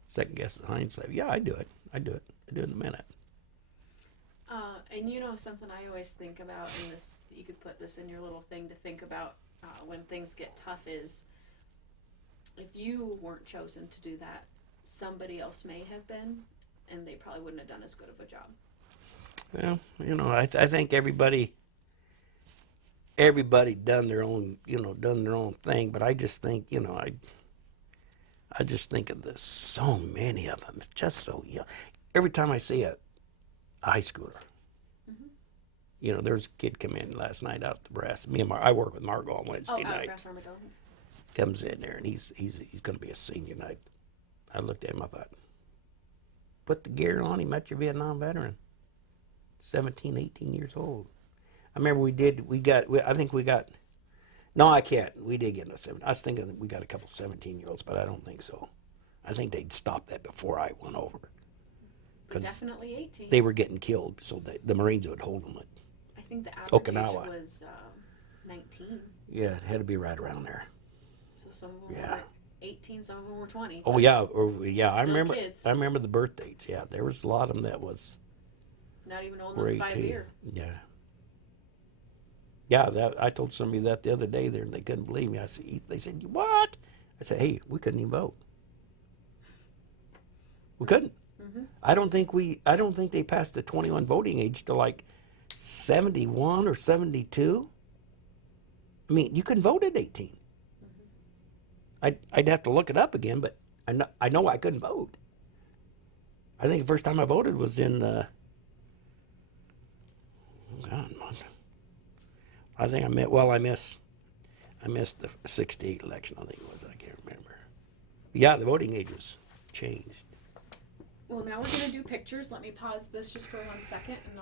second guess is hindsight. Yeah, I do it. I do it in a minute. And something I always think about, and this, you could put this in your little thing to think about when things get tough, is if you weren't chosen to do that, somebody else may have been, and they probably wouldn't have done as good of a job. Well, I think everybody done their own thing, but I just think, I just think of this, so many of them. It's just so young. Every time I see a high schooler, there's a kid come in last night out at the brass. I work with Margot on Wednesday night. Comes in there and he's going to be a senior. And I looked at him. I thought, put the gear on him. That's your Vietnam veteran. 17, 18 years old. I remember no, I can't. We did get no 7. I was thinking that we got a couple 17-year-olds, but I don't think so. I think they'd stopped that before I went over. Definitely 18. They were getting killed, so the Marines would hold them. I think the average Okinawa. age was 19. Yeah, it had to be right around there. So some of them were 18, some of them were 20. Oh yeah, I remember. Kids. I remember the birth dates. Yeah, there was a lot of them that was not even old enough to buy a beer. Yeah. I told somebody that the other day there, and they couldn't believe me. They said, what? I said, hey, we couldn't even vote. We couldn't. I don't think they passed the 21 voting age till like 71 or 72. I mean, you couldn't vote at 18. I'd have to look it up again, but I know I couldn't vote. I think the first time I voted was in I think I missed the 68 election, I think it was. I can't remember. Yeah, the voting age was changed. Well, now we're going to do pictures. Let me pause this just for 1 second, and